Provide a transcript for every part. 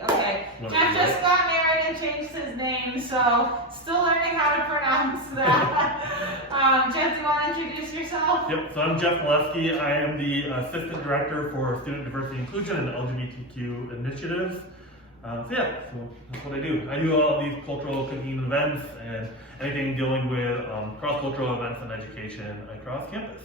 Cookie. Okay, Jeff just got married and changed his name, so still learning how to pronounce that. Jeff, do you want to introduce yourself? Yep, so I'm Jeff Koloski. I am the Assistant Director for Student Diversity Inclusion and LGBTQ Initiatives. So that's what I do. I do all these cultural cooking events and anything dealing with cross-cultural events and education across campus.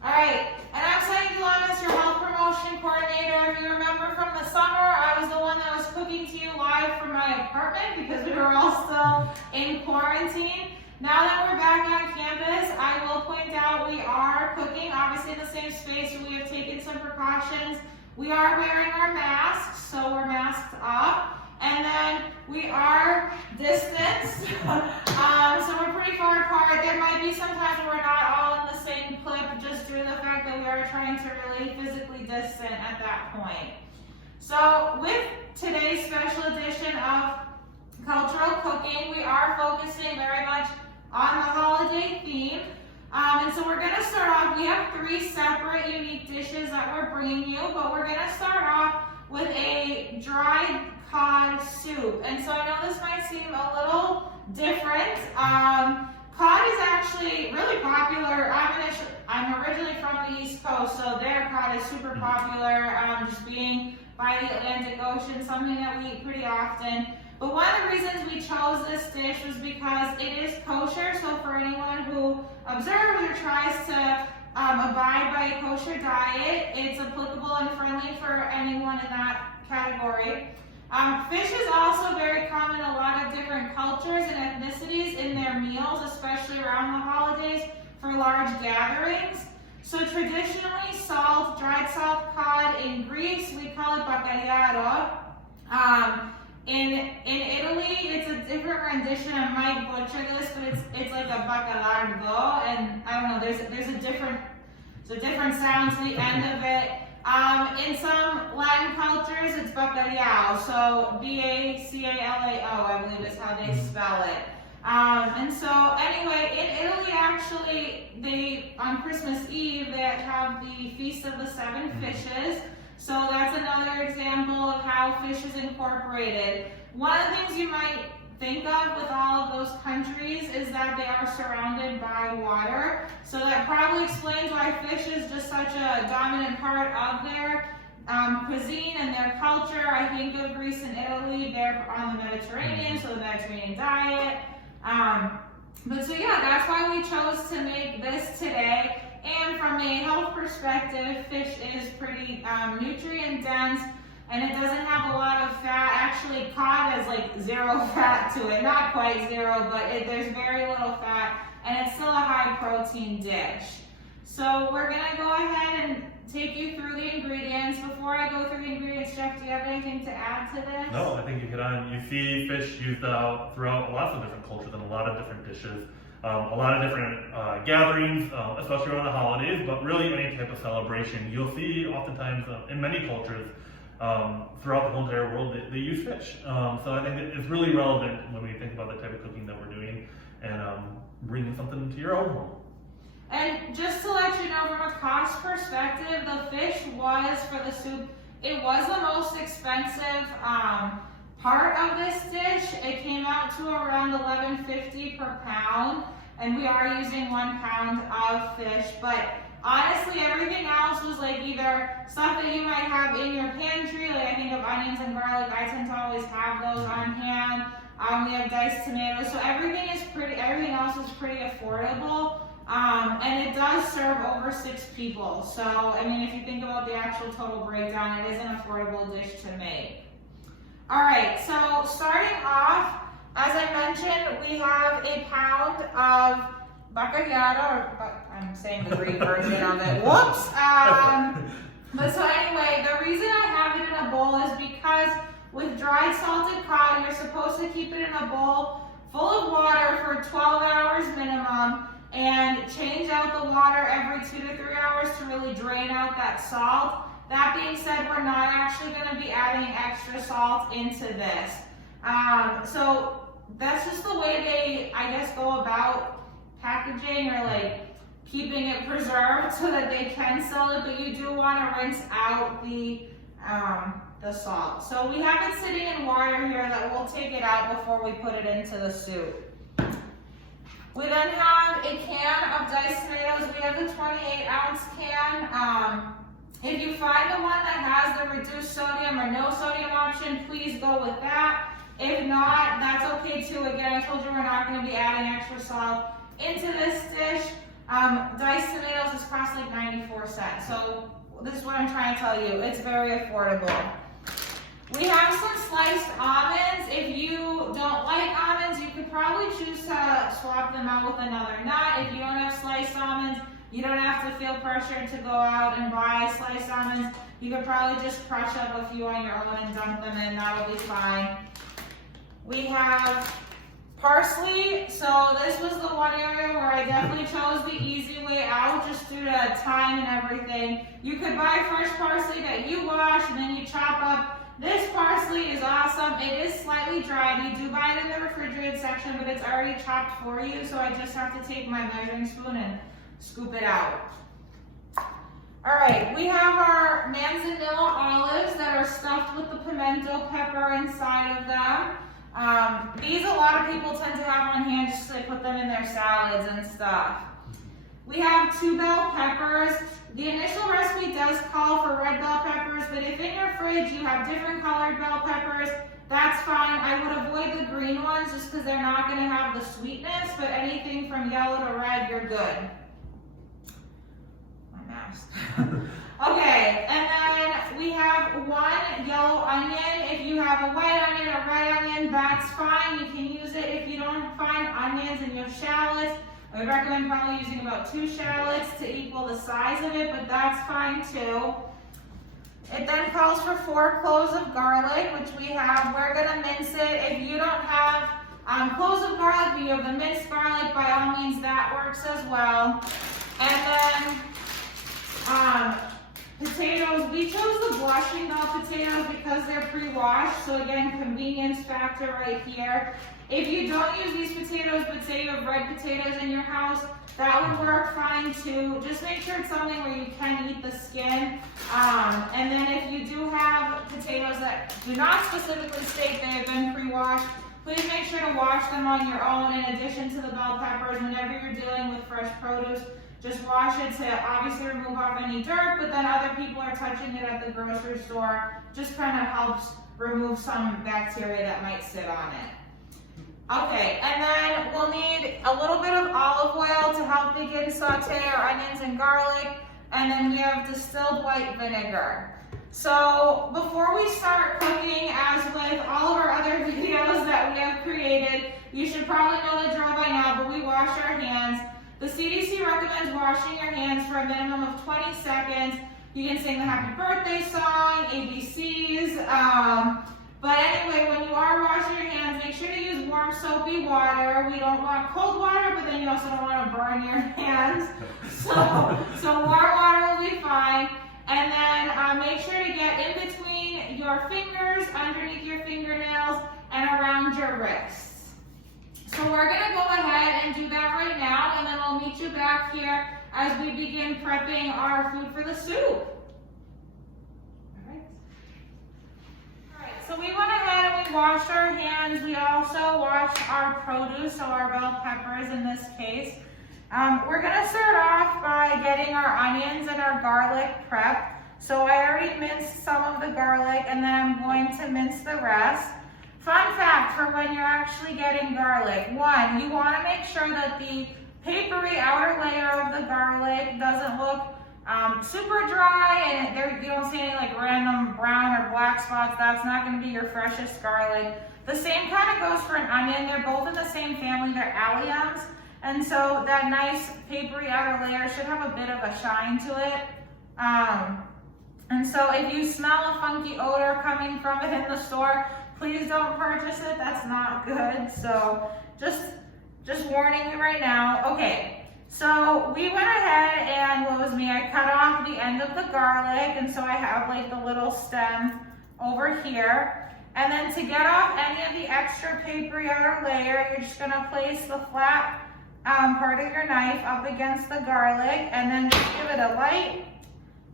All right, and I'm Sunny DeLon as your health promotion coordinator. If you remember from the summer, I was the one that was cooking to you live from my apartment because we were all still in quarantine. Now that we're back on campus, I will point out we are cooking, obviously in the same space, so we have taken some precautions. We are wearing our masks, so we're masked up. And then we are distanced, so we're pretty far apart. There might be some times where we're not all in the same clip just due to the fact that we are trying to really physically distant at that point. So with today's special edition of Cultural Cooking, we are focusing very much on the holiday theme. And so we're going to start off, we have 3 separate unique dishes that we're bringing you, but we're going to start off with a dried cod soup. And so I know this might seem a little different. Cod is actually really popular. I'm originally from the East Coast, so their cod is super popular, just being by the Atlantic Ocean, something that we eat pretty often. But one of the reasons we chose this dish was because it is kosher, so for anyone who observes or tries to abide by a kosher diet, it's applicable and friendly for anyone in that category. Fish is also very common in a lot of different cultures and ethnicities in their meals, especially around the holidays for large gatherings. So traditionally, dried salt cod in Greece, we call it bacalao. In Italy, it's a different rendition. I might butcher this, but it's like a bacalao, and I don't know. There's a different sound to the end of it. In some Latin cultures, it's bacalao, so B-A-C-A-L-A-O, I believe is how they spell it. And so anyway, in Italy, actually, on Christmas Eve, they have the Feast of the Seven Fishes. So that's another example of how fish is incorporated. One of the things you might think of with all of those countries is that they are surrounded by water. So that probably explains why fish is just such a dominant part of their cuisine and their culture. I think of Greece and Italy, they're on the Mediterranean, so the Mediterranean diet. But so yeah, that's why we chose to make this today. And from a health perspective, fish is pretty nutrient dense, and it doesn't have a lot of fat. Actually, cod has like 0 fat to it. Not quite 0, but there's very little fat, and it's still a high protein dish. So we're gonna go ahead and take you through the ingredients. Before I go through the ingredients, Jeff, do you have anything to add to this? No, I think you hit on. You see fish used throughout lots of different cultures and a lot of different dishes. A lot of different gatherings, especially around the holidays, but really any type of celebration. You'll see oftentimes in many cultures throughout the whole entire world, they use fish. So I think it's really relevant when we think about the type of cooking that we're doing and bringing something to your own home. And just to let you know, from a cost perspective, the fish was, for the soup, it was the most expensive part of this dish. It came out to around $11.50 per pound, and we are using 1 pound of fish. But honestly, everything else was like either stuff that you might have in your pantry, like I think of onions and garlic. I tend to always have those on hand. We have diced tomatoes, so everything else is pretty affordable. And it does serve over 6 people. So I mean, if you think about the actual total breakdown, it is an affordable dish to make. All right, so starting off, as I mentioned, we have a pound of bacalao, or I'm saying the Greek version of it, whoops. But so anyway, the reason I have it in a bowl is because with dried salted cod, you're supposed to keep it in a bowl full of water for 12 hours minimum, and change out the water every 2 to 3 hours to really drain out that salt. That being said, we're not actually going to be adding extra salt into this. So that's just the way they, I guess, go about packaging or like keeping it preserved so that they can sell it. But you do want to rinse out the the salt. So we have it sitting in water here that we'll take it out before we put it into the soup. We then have a can of diced tomatoes. We have the 28-ounce can. If you find the one that has the reduced sodium or no sodium option, please go with that. If not, that's okay too. Again, I told you we're not going to be adding extra salt into this dish. Diced tomatoes is cost like 94 cents. So this is what I'm trying to tell you. It's very affordable. We have some sliced almonds. If you don't like almonds, you could probably choose to swap them out with another nut. If you don't have sliced almonds, you don't have to feel pressured to go out and buy sliced almonds. You could probably just crush up a few on your own and dump them in. That'll be fine. We have parsley. So this was the one area where I definitely chose the easy way out just due to time and everything. You could buy fresh parsley that you wash and then you chop up. This parsley is awesome. It is slightly dried. You do buy it in the refrigerated section, but it's already chopped for you. So I just have to take my measuring spoon and scoop it out. All right, we have our manzanilla olives that are stuffed with the pimento pepper inside of them. These a lot of people tend to have on hand just to put them in their salads and stuff. We have 2 bell peppers. The initial recipe does call for red bell peppers, but if in your fridge you have different colored bell peppers, that's fine. I would avoid the green ones just because they're not going to have the sweetness, but anything from yellow to red, you're good. My mask. Okay, and then we have 1 yellow onion. If you have a white onion or red onion, that's fine. You can use it. If you don't find onions in your shallots, I would recommend probably using about 2 shallots to equal the size of it, but that's fine too. It then calls for 4 cloves of garlic, which we have. We're gonna mince it. If you don't have cloves of garlic, but you have the minced garlic, by all means that works as well. And then potatoes, we chose the blushing bell potatoes because they're pre-washed, so again, convenience factor right here. If you don't use these potatoes, but say you have red potatoes in your house, that would work fine too. Just make sure it's something where you can eat the skin. And then if you do have potatoes that do not specifically state they have been pre-washed, please make sure to wash them on your own in addition to the bell peppers. Whenever you're dealing with fresh produce, just wash it to obviously remove off any dirt, but then other people are touching it at the grocery store. Just kind of helps remove some bacteria that might sit on it. Okay, and then we'll need a little bit of olive oil to help begin saute our onions and garlic, and then we have distilled white vinegar. So before we start cooking, as with all of our other videos that we have created, you should probably know the drill by now, but we wash our hands. The CDC recommends washing your hands for a minimum of 20 seconds. You can sing the happy birthday song, ABCs, but anyway, when you are washing your hands, make sure to use warm soapy water. We don't want cold water, but then you also don't want to burn your hands. So warm water will be fine. And then make sure to get in between your fingers, underneath your fingernails, and around your wrists. So we're going to go ahead and do that right now, and then we'll meet you back here as we begin prepping our food for the soup. So we went ahead and we washed our hands. We also washed our produce, so our bell peppers in this case. We're gonna start off by getting our onions and our garlic prepped. So I already minced some of the garlic and then I'm going to mince the rest. Fun fact for when you're actually getting garlic. 1, you wanna make sure that the papery outer layer of the garlic doesn't look super dry and you don't see any like random brown or black spots. That's not going to be your freshest garlic. The same kind of goes for an onion. They're both in the same family. They're alliums, and so that nice papery outer layer should have a bit of a shine to it. And so if you smell a funky odor coming from it in the store, please don't purchase it. That's not good. So just warning you right now. Okay. So we went ahead and I cut off the end of the garlic, and so I have like the little stem over here. And then to get off any of the extra papery outer layer, you're just gonna place the flat part of your knife up against the garlic and then just give it a light.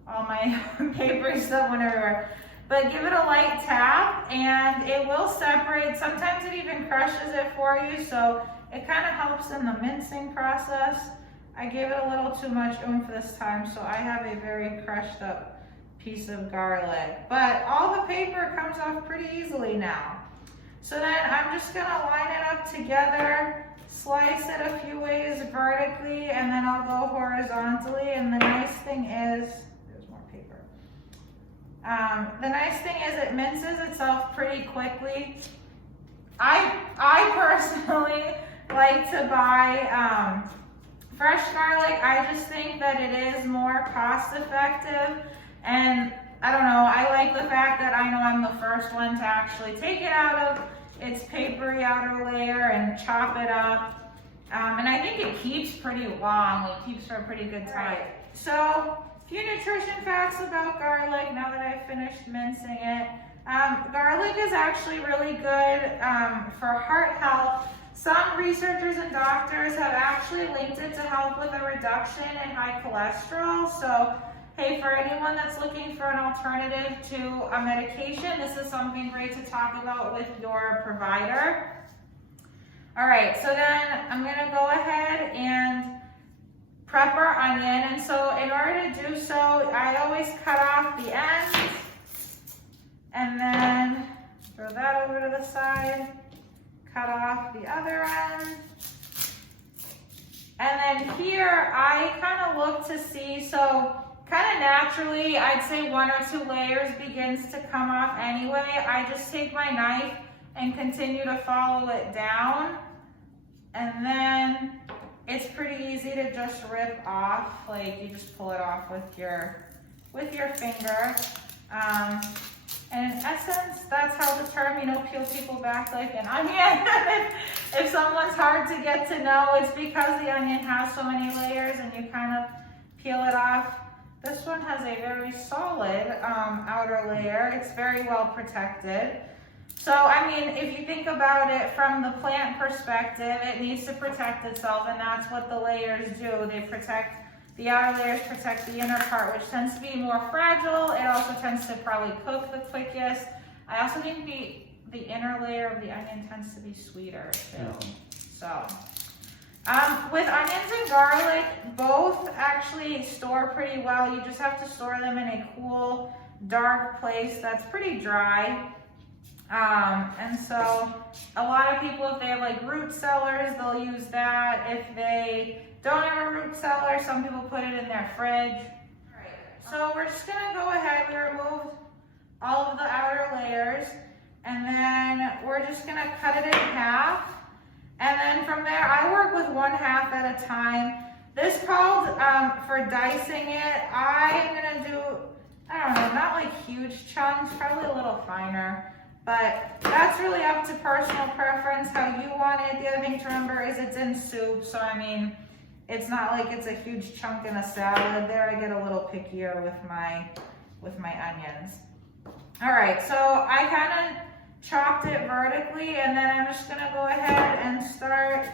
All my papery stuff went everywhere. but give it a light tap and it will separate. Sometimes it even crushes it for you, so it kind of helps in the mincing process. I gave it a little too much oomph this time, so I have a very crushed up piece of garlic. But all the paper comes off pretty easily now. So then I'm just gonna line it up together, slice it a few ways vertically, and then I'll go horizontally. And the nice thing is, there's more paper. The nice thing is it minces itself pretty quickly. I personally like to buy fresh garlic. I just think that it is more cost effective, and I don't know, I like the fact that I know I'm the first one to actually take it out of its papery outer layer and chop it up. And I think it keeps pretty long, it keeps for a pretty good time. So, a few nutrition facts about garlic now that I've finished mincing it. Garlic is actually really good for heart health. Some researchers and doctors have actually linked it to help with a reduction in high cholesterol. So, hey, for anyone that's looking for an alternative to a medication, this is something great to talk about with your provider. All right, so then I'm gonna go ahead and prep our onion. And so in order to do so, I always cut off the ends and then throw that over to the side. Cut off the other end. And then here, I kind of look to see, so kind of naturally, I'd say 1 or 2 layers begins to come off anyway. I just take my knife and continue to follow it down. And then it's pretty easy to just rip off, like you just pull it off with your finger. And in essence, that's how the term, peel people back like an onion. if someone's hard to get to know, it's because the onion has so many layers and you kind of peel it off. This one has a very solid outer layer. It's very well protected. So, I mean, if you think about it from the plant perspective, it needs to protect itself, and that's what the layers do. They protect, the outer layers protect the inner part, which tends to be more fragile. It also tends to probably cook the quickest. I also think the inner layer of the onion tends to be sweeter too. So, with onions and garlic, both actually store pretty well. You just have to store them in a cool, dark place that's pretty dry. And so a lot of people, if they have like root cellars, they'll use that. If they don't have a root cellar, some people put it in their fridge. All right. So we're just gonna go ahead, we removed all of the outer layers, and then we're just gonna cut it in half. And then from there, I work with 1/2 at a time. This called, for dicing it, I am gonna do, I don't know, not like huge chunks, probably a little finer. But that's really up to personal preference, how you want it. The other thing to remember is it's in soup, so I mean, it's not like it's a huge chunk in a salad. There I get a little pickier with my onions. All right, so I kind of chopped it vertically, and then I'm just gonna go ahead and start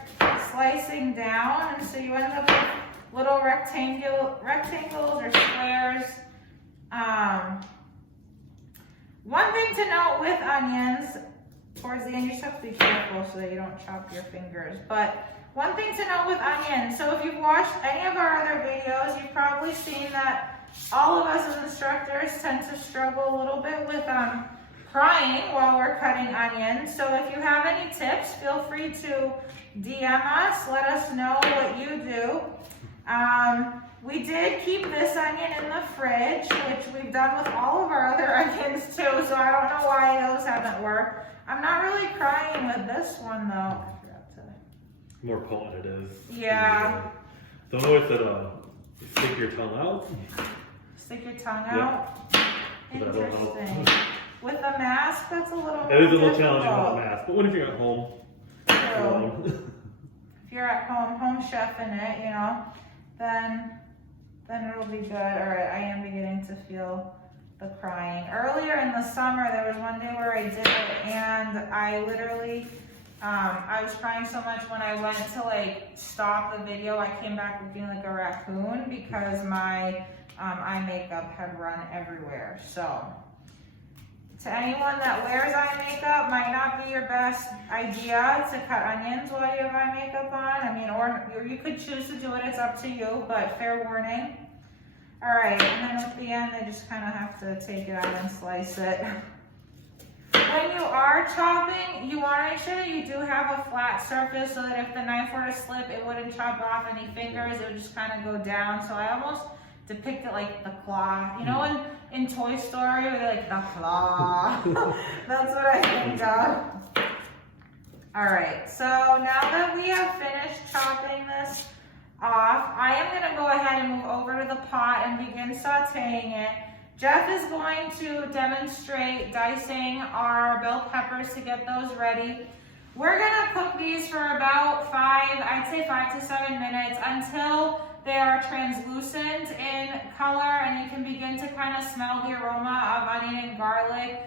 slicing down. And so you end up with little rectangles or squares. One thing to note with onions, towards the end, you just have to be careful so that you don't chop your fingers. But one thing to note with onions, so if you've watched any of our other videos, you've probably seen that all of us as instructors tend to struggle a little bit with crying while we're cutting onions. So if you have any tips, feel free to DM us, let us know what you do. We did keep this onion in the fridge, which we've done with all of our other onions too, so I don't know why those haven't worked. I'm not really crying with this one though. I forgot to. More potent it is. Yeah. Don't always said stick your tongue out. Stick your tongue out? Interesting. With a mask, that's a little It is a little challenging with a mask, but what if you're at home? If you're at home chefing it, then it'll be good. All right, I am beginning to feel the crying. Earlier in the summer, there was one day where I did it, and I literally, I was crying so much when I went to stop the video, I came back looking like a raccoon because my eye makeup had run everywhere. So To anyone that wears eye makeup, might not be your best idea to cut onions while you have eye makeup on. I mean, or you could choose to do it, it's up to you, but fair warning. All right, and then at the end, I just kind of have to take it out and slice it. When you are chopping, you want to make sure that you do have a flat surface so that if the knife were to slip, it wouldn't chop off any fingers, it would just kind of go down. So I almost depict it like the claw. You know, in Toy Story, where they're like, the claw. That's what I think of. All right, so now that we have finished chopping this off, I am going to go ahead and move over to the pot and begin sauteing it. Jeff is going to demonstrate dicing our bell peppers to get those ready. We're going to cook these for about I'd say 5 to 7 minutes until they are translucent in color and you can begin to kind of smell the aroma of onion and garlic.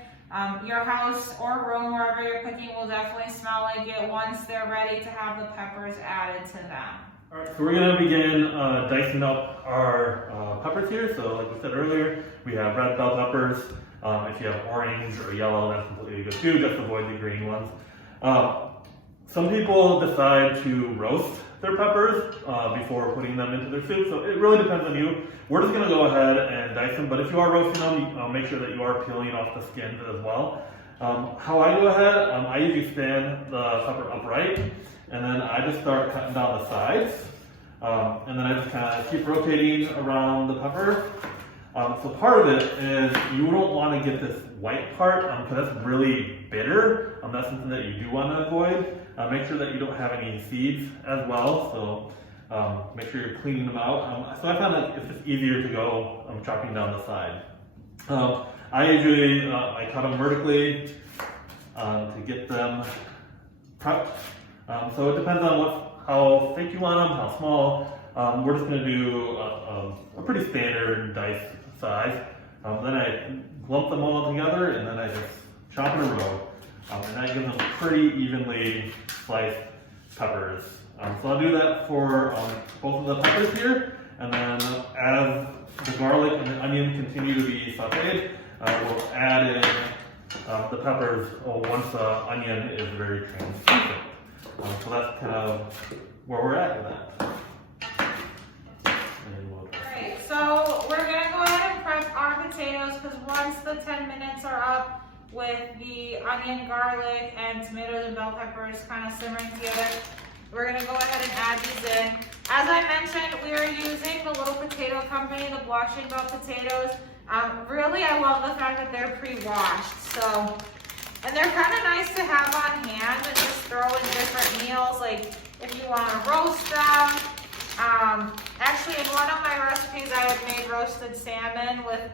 Your house or room, wherever you're cooking, will definitely smell like it once they're ready to have the peppers added to them. Alright, so we're going to begin dicing up our peppers here. So like we said earlier, we have red bell peppers. If you have orange or yellow, that's completely good too. Just avoid the green ones. Some people decide to roast their peppers before putting them into their soup. So it really depends on you. We're just going to go ahead and dice them. But if you are roasting them, make sure that you are peeling off the skins as well. How I go ahead, I usually stand the pepper upright. And then I just start cutting down the sides. And then I just kind of keep rotating around the pepper. So part of it is you don't want to get this white part because that's really bitter. That's something that you do want to avoid. Make sure that you don't have any seeds as well. So make sure you're cleaning them out. So I found that it's just easier to go chopping down the side. I usually I cut them vertically to get them prepped. So it depends on how thick you want them, how small. We're just going to do a pretty standard dice size. Then I lump them all together and then I just chop in a row. And that gives them pretty evenly sliced peppers. So I'll do that for both of the peppers here. And then as the garlic and the onion continue to be sauteed, we'll add in the peppers once the onion is very translucent. So that's kind of where we're at with that. Alright, so we're going to go ahead and prep our potatoes because once the 10 minutes are up with the onion, garlic, and tomatoes and bell peppers kind of simmering together, we're going to go ahead and add these in. As I mentioned, we are using the little potato company, the blockchain bell potatoes. Really, I love the fact that they're pre-washed. So, and they're kind of nice to have on hand and just throw in different meals, like if you want to roast them. Actually, in one of my recipes, I had made roasted salmon with,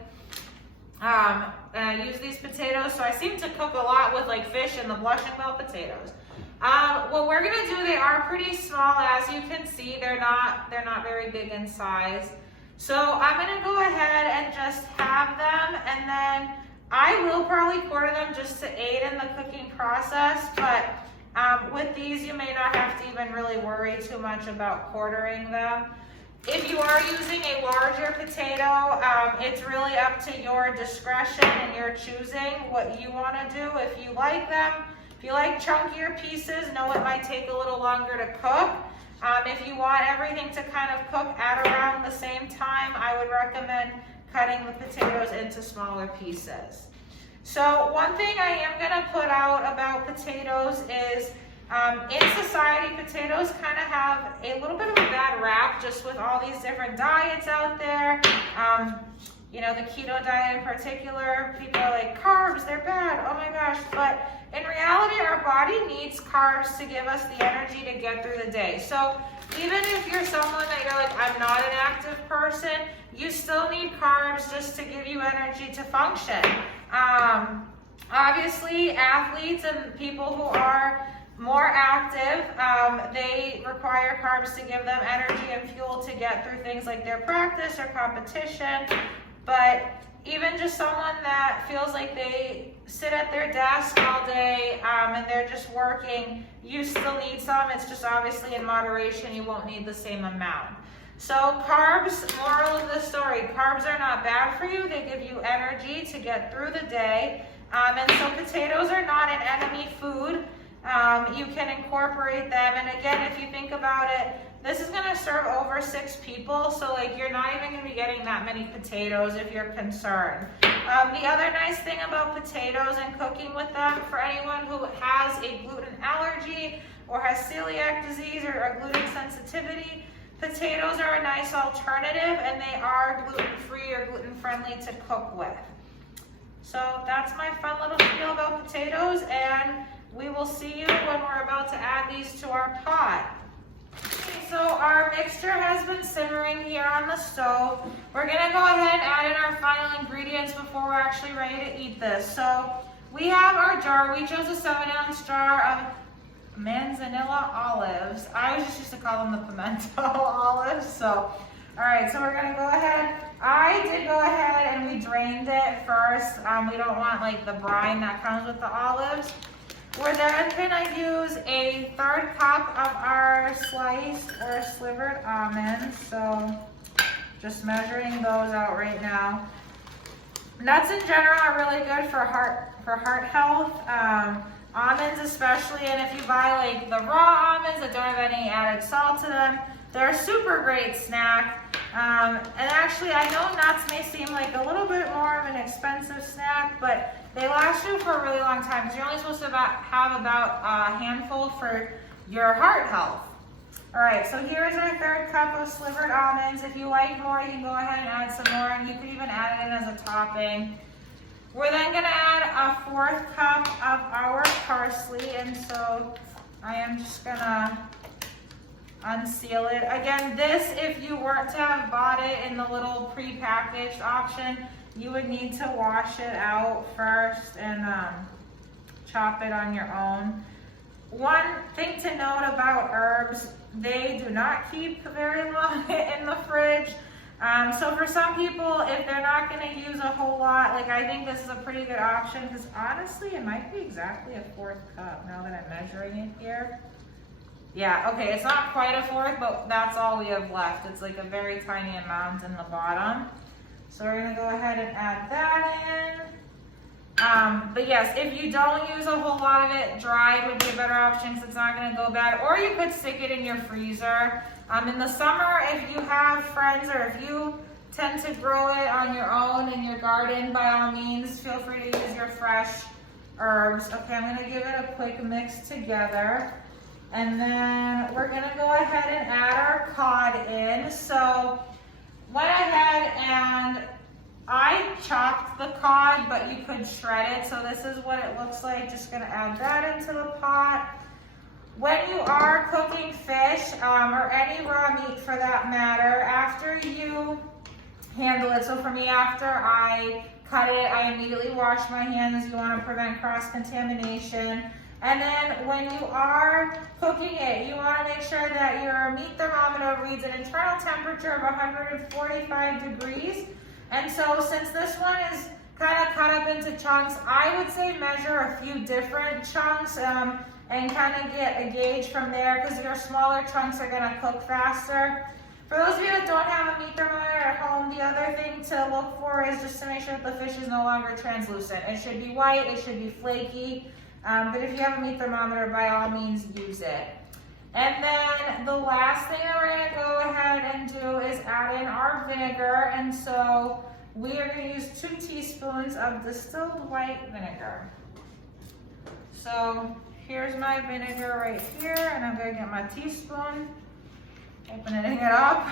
and I use these potatoes. So I seem to cook a lot with like fish and the blushing bell potatoes. What we're gonna do, they are pretty small, as you can see. They're not very big in size. So I'm gonna go ahead and just have them, and then I will probably quarter them just to aid in the cooking process, but with these, you may not have to even really worry too much about quartering them. If you are using a larger potato, it's really up to your discretion and your choosing what you want to do. If you like them, if you like chunkier pieces, know it might take a little longer to cook. If you want everything to kind of cook at around the same time, I would recommend cutting the potatoes into smaller pieces. So one thing I am going to put out about potatoes is in society, potatoes kind of have a little bit of a bad rap just with all these different diets out there. You know, the keto diet in particular, people are like, carbs, they're bad, oh my gosh. But in reality, our body needs carbs to give us the energy to get through the day. So even if you're someone that you're like, I'm not an active person, you still need carbs just to give you energy to function. Obviously, athletes and people who are more active, they require carbs to give them energy and fuel to get through things like their practice or competition. But even just someone that feels like they sit at their desk all day and they're just working, you still need some. It's just obviously in moderation, you won't need the same amount. So carbs, moral of the story, carbs are not bad for you. They give you energy to get through the day. And so potatoes are not an enemy food. You can incorporate them. And again, if you think about it, this is gonna serve over 6 people. So like you're not even gonna be getting that many potatoes if you're concerned. The other nice thing about potatoes and cooking with them, for anyone who has a gluten allergy or has celiac disease or a gluten sensitivity, potatoes are a nice alternative, and they are gluten-free or gluten-friendly to cook with. So that's my fun little spiel about potatoes, and we will see you when we're about to add these to our pot. Okay, so our mixture has been simmering here on the stove. We're gonna go ahead and add in our final ingredients before we're actually ready to eat this. So we have our jar. We chose a 7-ounce jar of manzanilla olives. I always just used to call them the pimento olives. So, all right, so we're gonna go ahead. I did go ahead and we drained it first. We don't want like the brine that comes with the olives. We're then gonna use a 1/3 cup of our sliced or slivered almonds. So just measuring those out right now. Nuts in general are really good for heart health. Almonds especially, and if you buy like the raw almonds that don't have any added salt to them, they're a super great snack. And actually, I know nuts may seem like a little bit more of an expensive snack, but they last you for a really long time because you're only supposed to have about a handful for your heart health. All right, so here's our 1/3 cup of slivered almonds. If you like more, you can go ahead and add some more, and you could even add it in as a topping. We're then gonna add a 1/4 cup of our parsley, and so I am just gonna unseal it. Again, this, if you weren't to have bought it in the little pre-packaged option, you would need to wash it out first and chop it on your own. One thing to note about herbs, they do not keep very long in the fridge. So for some people, if they're not gonna use a whole lot, like I think this is a pretty good option because honestly, it might be exactly a 1/4 cup now that I'm measuring it here. Yeah, okay, it's not quite a 1/4, but that's all we have left. It's like a very tiny amount in the bottom. So we're gonna go ahead and add that in. But yes, if you don't use a whole lot of it, dried would be a better option because it's not gonna go bad. Or you could stick it in your freezer. In the summer, if you have friends or if you tend to grow it on your own in your garden, by all means, feel free to use your fresh herbs. Okay, I'm gonna give it a quick mix together. And then we're gonna go ahead and add our cod in. So went ahead and I chopped the cod, but you could shred it. So this is what it looks like. Just gonna add that into the pot. When you are cooking fish, or any raw meat for that matter, after you handle it, so for me, after I cut it, I immediately wash my hands. You wanna prevent cross-contamination. And then when you are cooking it, you want to make sure that your meat thermometer reads an internal temperature of 145 degrees. And so since this one is kind of cut up into chunks, I would say measure a few different chunks and kind of get a gauge from there because your smaller chunks are going to cook faster. For those of you that don't have a meat thermometer at home, the other thing to look for is just to make sure that the fish is no longer translucent. It should be white, it should be flaky. But if you have a meat thermometer, by all means, use it. And then the last thing that we're gonna go ahead and do is add in our vinegar. And so we are gonna use 2 teaspoons of distilled white vinegar. So here's my vinegar right here, and I'm gonna get my teaspoon, opening it up.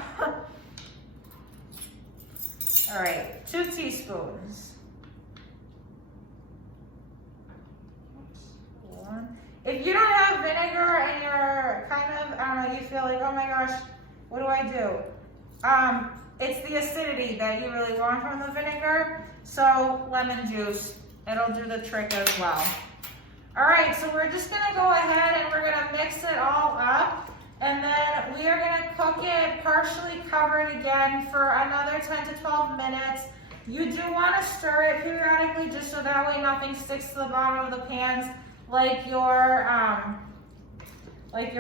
All right, 2 teaspoons. If you don't have vinegar and you're kind of, I don't know, you feel like, oh my gosh, what do I do? It's the acidity that you really want from the vinegar. So lemon juice, it'll do the trick as well. All right, so we're just gonna go ahead and we're gonna mix it all up. And then we are gonna cook it partially covered again for another 10 to 12 minutes. You do wanna stir it periodically just so that way nothing sticks to the bottom of the pans, like your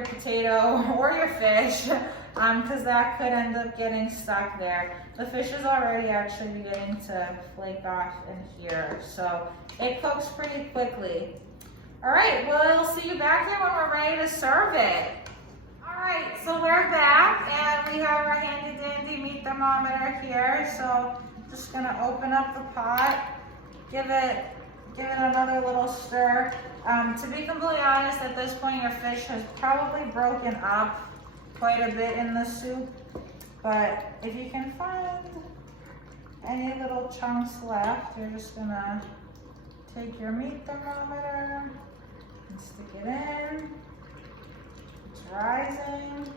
potato or your fish. because that could end up getting stuck there. The fish is already actually beginning to flake off in here, so it cooks pretty quickly. All right, we'll see you back here when we're ready to serve it. All right, so we're back and we have our handy dandy meat thermometer here. So just gonna open up the pot, give it another little stir. To be completely honest, at this point your fish has probably broken up quite a bit in the soup, but if you can find any little chunks left, you're just gonna take your meat thermometer and stick it in. It's rising.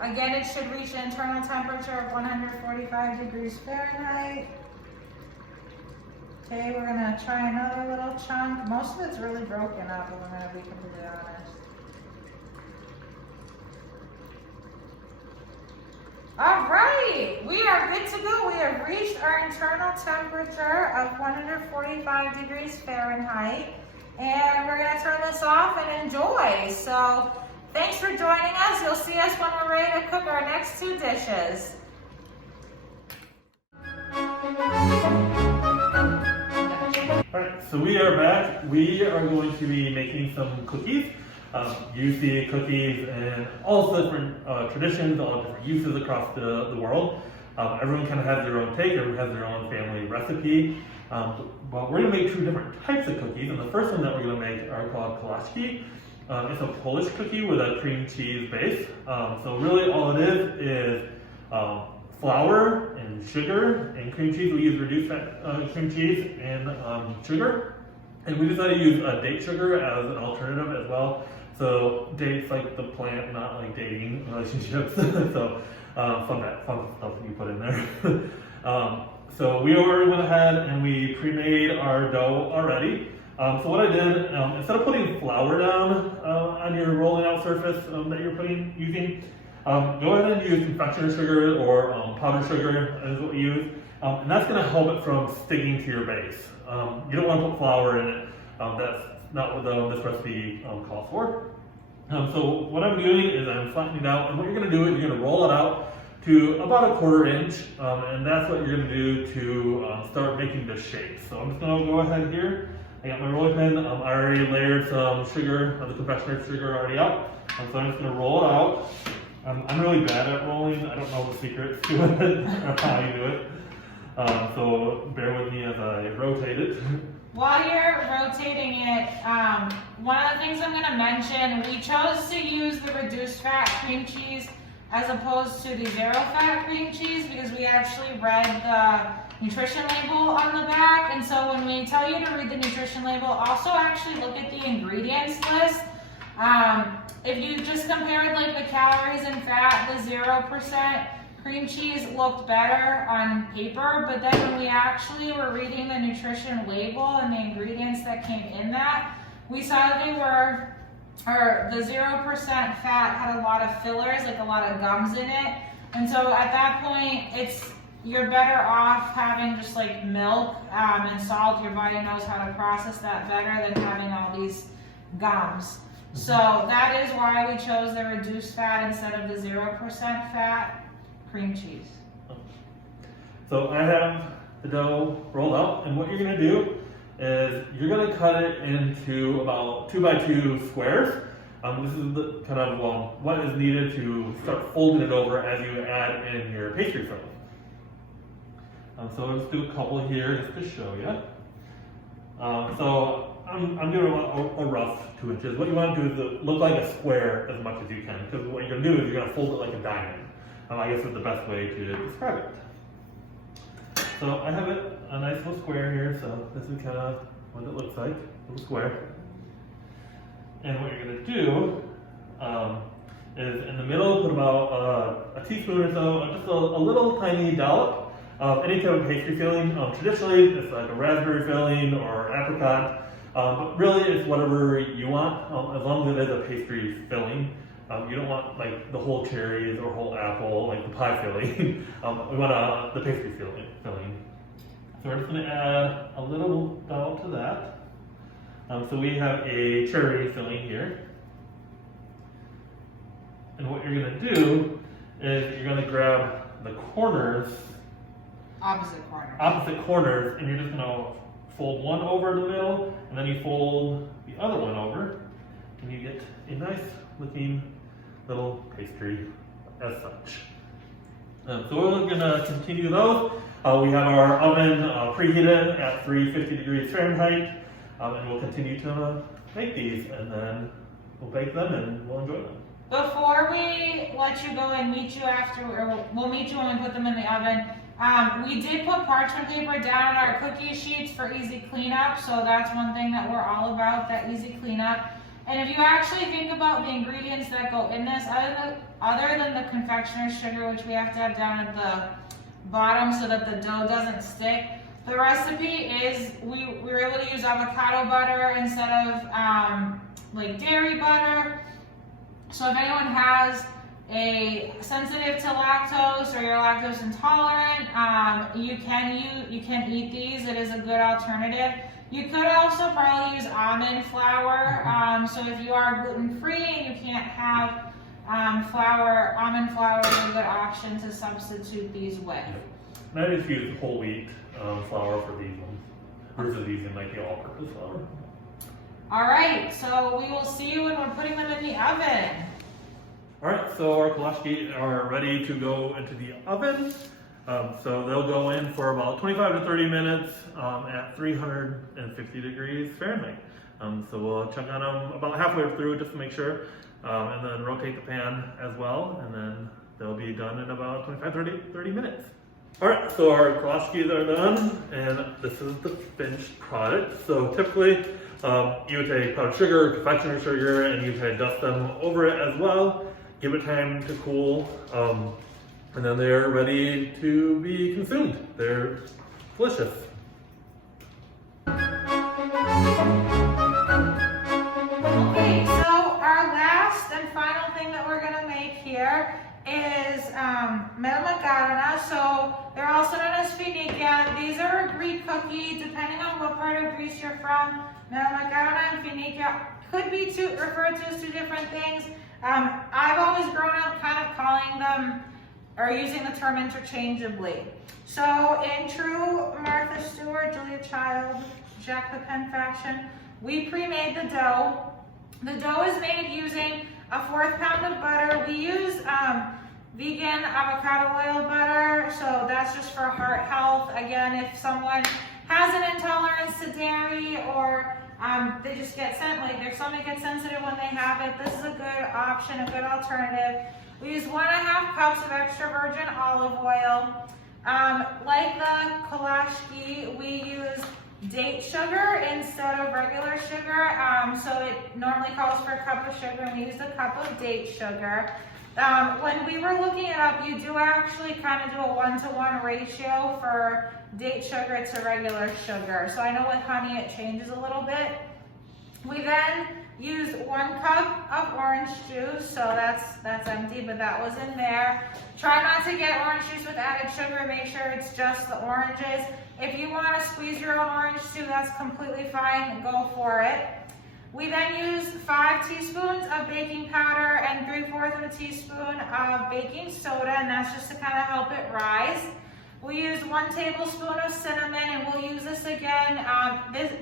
Again, it should reach an internal temperature of 145 degrees Fahrenheit. Okay, we're gonna try another little chunk. Most of it's really broken up, if I'm gonna be completely honest. All right, we are good to go. We have reached our internal temperature of 145 degrees Fahrenheit. And we're gonna turn this off and enjoy. So thanks for joining us. You'll see us when we're ready to cook our next two dishes. Alright, so we are back. We are going to be making some cookies. You see cookies in all different traditions, all different uses across the world. Everyone kind of has their own take, everyone has their own family recipe. But we're going to make two different types of cookies, and the first one that we're going to make are called Koloski. It's a Polish cookie with a cream cheese base. So really all it is flour and sugar and cream cheese. We use reduced fat cream cheese and sugar. And we decided to use date sugar as an alternative as well. So dates like the plant, not like dating relationships. So fun stuff that you put in there. So we already went ahead and we pre-made our dough already. So what I did, instead of putting flour down on your rolling out surface that you're using, go ahead and use confectioner sugar or powdered sugar is what we use. And that's going to help it from sticking to your base. You don't want to put flour in it. That's not what this recipe calls for. So what I'm doing is I'm flattening it out, and what you're going to do is you're going to roll it out to about 1/4 inch, and that's what you're going to do to start making this shape. So I'm just going to go ahead here. I got my rolling pin. I already layered some sugar, the confectioner sugar already out. So I'm just going to roll it out. I'm really bad at rolling. I don't know the secrets to it or how you do it. So bear with me as I rotate it. While you're rotating it, one of the things I'm going to mention, we chose to use the reduced fat cream cheese as opposed to the zero fat cream cheese because we actually read the nutrition label on the back. And so when we tell you to read the nutrition label, also actually look at the ingredients list. If you just compared like the calories and fat, the 0% cream cheese looked better on paper, but then when we actually were reading the nutrition label and the ingredients that came in that, we saw they were, or the 0% fat had a lot of fillers, like a lot of gums in it. And so at that point, you're better off having just like milk and salt. Your body knows how to process that better than having all these gums. So that is why we chose the reduced fat instead of the 0% fat cream cheese. So I have the dough rolled up, and what you're going to do is you're going to cut it into about 2x2 squares. This is the kind of what is needed to start folding it over as you add in your pastry filling. So let's do a couple here just to show you. So I'm doing a rough 2 inches. What you want to do is look like a square as much as you can, because what you're going to do is you're going to fold it like a diamond. I guess is the best way to describe it. So I have it a nice little square here, so this is kind of what it looks like, a little square. And what you're going to do is in the middle put about a teaspoon or so, just a little tiny dollop of any type of pastry filling. Traditionally it's like a raspberry filling or apricot, but really it's whatever you want, as long as it is a pastry filling. You don't want like the whole cherries or whole apple, like the pie filling. We want the pastry filling. So we're just going to add a little dollop to that. So we have a cherry filling here. And what you're gonna do is you're gonna grab the corners, Opposite corners. and you're just gonna fold one over the middle, and then you fold the other one over, and you get a nice looking little pastry as such. So we're gonna continue those. We have our oven preheated at 350 degrees Fahrenheit, and we'll continue to make these, and then we'll bake them and we'll enjoy them. Before we let you go and meet you after, or we'll meet you when we put them in the oven, we did put parchment paper down on our cookie sheets for easy cleanup, so that's one thing that we're all about, that easy cleanup. And if you actually think about the ingredients that go in this, other than the confectioner's sugar, which we have to have down at the bottom so that the dough doesn't stick, the recipe is, we were able to use avocado butter instead of like dairy butter. So if anyone has a sensitive to lactose or you're lactose intolerant, you can eat these. It is a good alternative. You could also probably use almond flour. So if you are gluten free and you can't have flour, almond flour is a good option to substitute these with. And I just use whole wheat flour for these ones, versus using like the all-purpose flour. All right, so we will see you when we're putting them in the oven. All right, so our koloski are ready to go into the oven. So they'll go in for about 25 to 30 minutes at 350 degrees Fahrenheit. So we'll check on them about halfway through just to make sure, and then rotate the pan as well, and then they'll be done in about 25, 30 minutes. All right, so our koloskis are done, and this is the finished product. So typically, you would take powdered sugar, confectioner sugar, and you would dust them over it as well. Give it time to cool, and then they're ready to be consumed. They're delicious. Okay, so our last and final thing that we're gonna make here is manzanilla. So they're also known as Phoenica. These are a Greek cookie, depending on what part of Greece you're from. Manzanilla and Phoenica could be referred to as two different things. I've always grown up kind of calling them, or using the term interchangeably. So in true Martha Stewart, Julia Child, Jack the Pen fashion, we pre-made the dough. The dough is made using a 1/4 pound of butter. We use vegan avocado oil butter, so that's just for heart health. Again, if someone has an intolerance to dairy, or they just get like their stomach gets sensitive when they have it, this is a good option, a good alternative. We use 1.5 cups of extra virgin olive oil. Like the koloski, we use date sugar instead of regular sugar. So it normally calls for a cup of sugar, and we use a cup of date sugar. When we were looking it up, you do actually kind of do a 1-to-1 ratio for date sugar to regular sugar. So I know with honey it changes a little bit. We then use 1 cup of orange juice, so that's empty, but that was in there. Try not to get orange juice with added sugar, make sure it's just the oranges. If you want to squeeze your own orange too, that's completely fine, go for it. We then use 5 teaspoons of baking powder and 3/4 teaspoon of baking soda, and that's just to kind of help it rise. We use 1 tablespoon of cinnamon, and we'll use this again.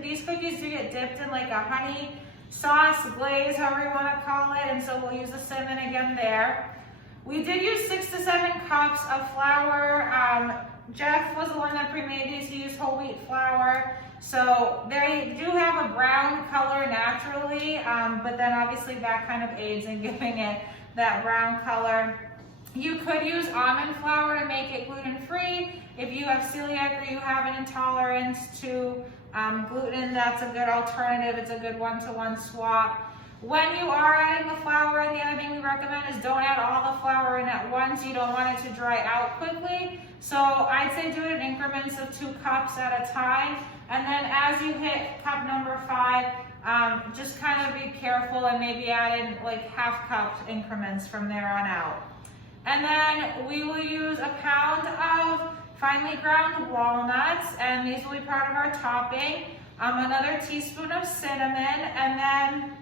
These cookies do get dipped in like a honey sauce, glaze, however you want to call it, and so we'll use the cinnamon again there. We did use 6 to 7 cups of flour. Jeff was the one that pre-made these. He used whole wheat flour. So they do have a brown color naturally, but then obviously that kind of aids in giving it that brown color. You could use almond flour to make it gluten-free. If you have celiac or you have an intolerance to gluten, that's a good alternative. It's a good 1-to-1 swap. When you are adding the flour, the other thing we recommend is don't add all the flour in at once. You don't want it to dry out quickly. So I'd say do it in increments of 2 cups at a time. And then as you hit cup number 5, just kind of be careful and maybe add in like 1/2 cup increments from there on out. And then we will use 1 pound of finely ground walnuts, and these will be part of our topping. Another teaspoon of cinnamon, and then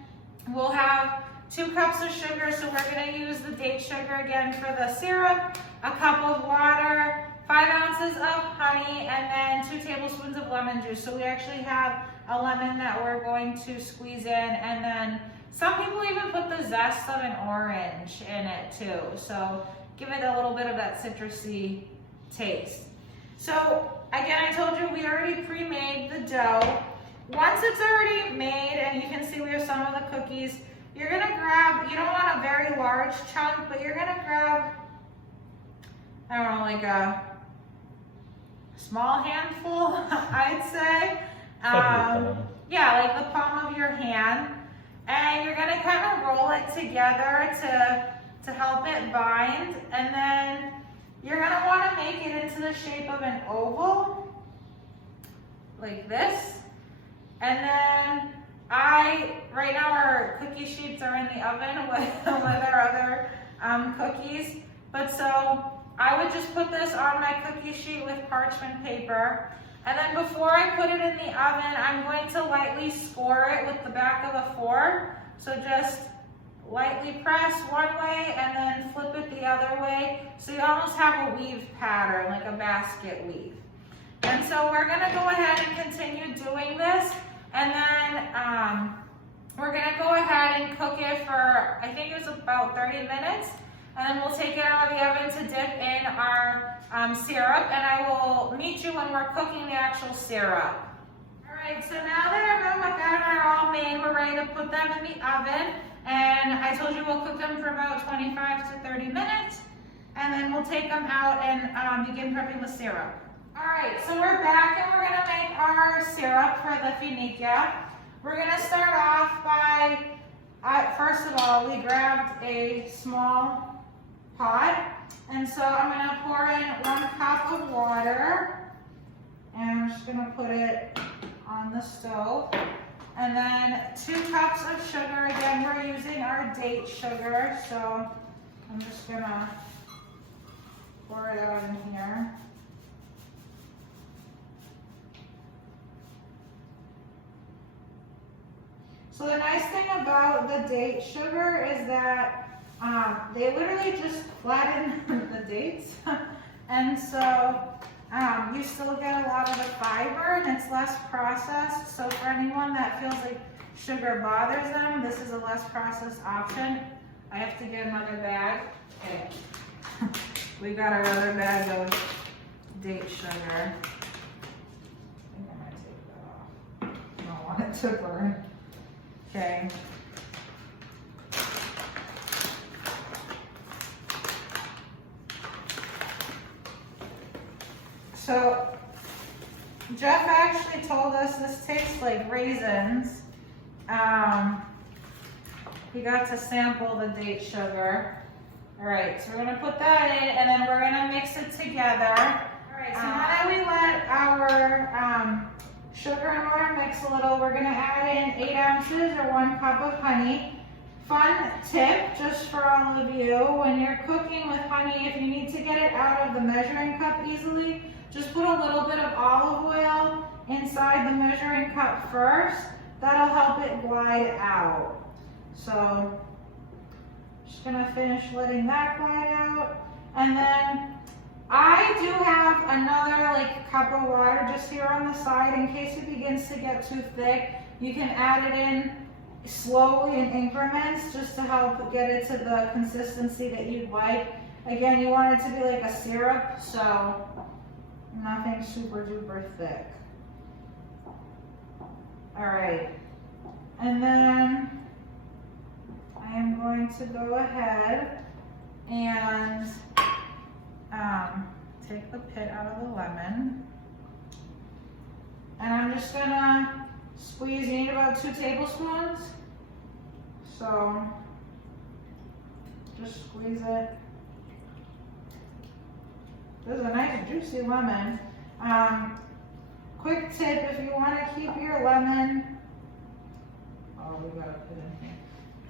we'll have 2 cups of sugar, so we're gonna use the date sugar again for the syrup, a cup of water, 5 ounces of honey, and then 2 tablespoons of lemon juice. So we actually have a lemon that we're going to squeeze in, and then some people even put the zest of an orange in it too. So give it a little bit of that citrusy taste. So again, I told you we already pre-made the dough. Once it's already made, and you can see we have some of the cookies, you're gonna grab, you don't want a very large chunk, but you're gonna grab, I don't know, like a small handful, I'd say. Yeah, like the palm of your hand. And you're gonna kind of roll it together to help it bind. And then you're gonna wanna make it into the shape of an oval, like this. And then right now our cookie sheets are in the oven with our other cookies. But so I would just put this on my cookie sheet with parchment paper. And then before I put it in the oven, I'm going to lightly score it with the back of a fork. So just lightly press one way and then flip it the other way. So you almost have a weave pattern, like a basket weave. And so we're gonna go ahead and continue doing this. And then we're gonna go ahead and cook it for, I think it was about 30 minutes. And then we'll take it out of the oven to dip in our syrup, and I will meet you when we're cooking the actual syrup. All right, so now that our macarons are all made, we're ready to put them in the oven. And I told you we'll cook them for about 25 to 30 minutes, and then we'll take them out and begin prepping the syrup. All right, so we're back and we're gonna make our syrup for the Phoenica. We're gonna start off by, first of all, we grabbed a small pot, and so I'm going to pour in 1 cup of water, and I'm just going to put it on the stove, and then 2 cups of sugar. Again, we're using our date sugar, so I'm just going to pour it out in here. So the nice thing about the date sugar is that they literally just flatten the dates, and so you still get a lot of the fiber, and it's less processed. So for anyone that feels like sugar bothers them, this is a less processed option. I have to get another bag. Okay. We got our other bag of date sugar. I think I might take that off. I don't want it to burn. Okay. So Jeff actually told us this tastes like raisins. He got to sample the date sugar. All right, so we're gonna put that in, and then we're gonna mix it together. All right, so now that we let our sugar and water mix a little, we're gonna add in 8 ounces or 1 cup of honey. Fun tip, just for all of you, when you're cooking with honey, if you need to get it out of the measuring cup easily, just put a little bit of olive oil inside the measuring cup first. That'll help it glide out. So, just gonna finish letting that glide out. And then, I do have another cup of water just here on the side in case it begins to get too thick. You can add it in slowly in increments just to help get it to the consistency that you'd like. Again, you want it to be like a syrup, so nothing super duper thick. All right, and then I am going to go ahead and take the pit out of the lemon, and I'm just gonna squeeze. You need about 2 tablespoons, so just squeeze it. This is a nice juicy lemon. Quick tip, if you want to keep your lemon, we gotta put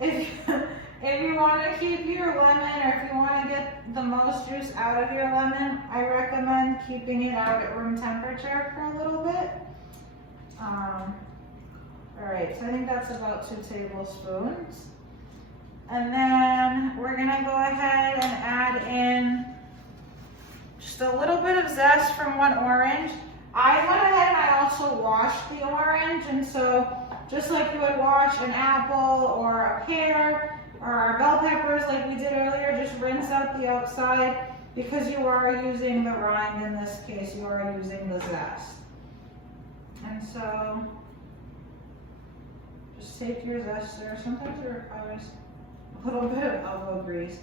in here. If you want to keep your lemon, or if you want to get the most juice out of your lemon, I recommend keeping it out at room temperature for a little bit. All right, so I think that's about 2 tablespoons. And then we're gonna go ahead and add in just a little bit of zest from one orange. I went ahead and I also washed the orange, and so just like you would wash an apple or a pear or our bell peppers like we did earlier, just rinse out the outside because you are using the rind in this case, you are using the zest. And so just take your zester. Sometimes it requires a little bit of elbow grease.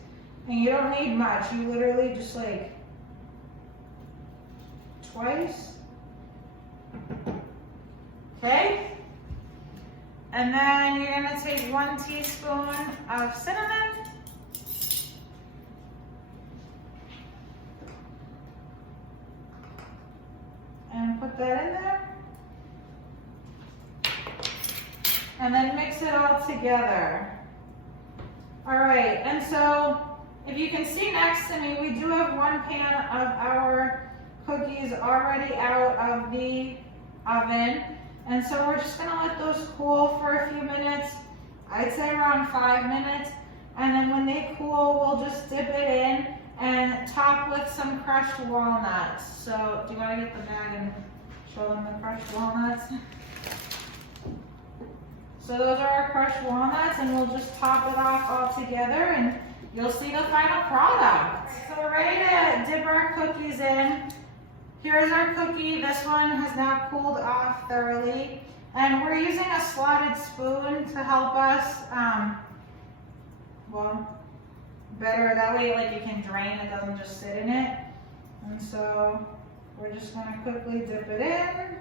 And you don't need much, you literally just like twice. Okay? And then you're gonna take 1 teaspoon of cinnamon. And put that in there. And then mix it all together. All right, and so if you can see next to me, we do have 1 pan of our cookies already out of the oven. And so we're just gonna let those cool for a few minutes. I'd say around 5 minutes. And then when they cool, we'll just dip it in and top with some crushed walnuts. So do you wanna get the bag and show them the crushed walnuts? So those are our crushed walnuts, and we'll just top it off all together and you'll see the final product. So we're ready to dip our cookies in. Here's our cookie. This one has now cooled off thoroughly. And we're using a slotted spoon to help us, well, better. That way, like, it can drain. It doesn't just sit in it. And so we're just gonna quickly dip it in.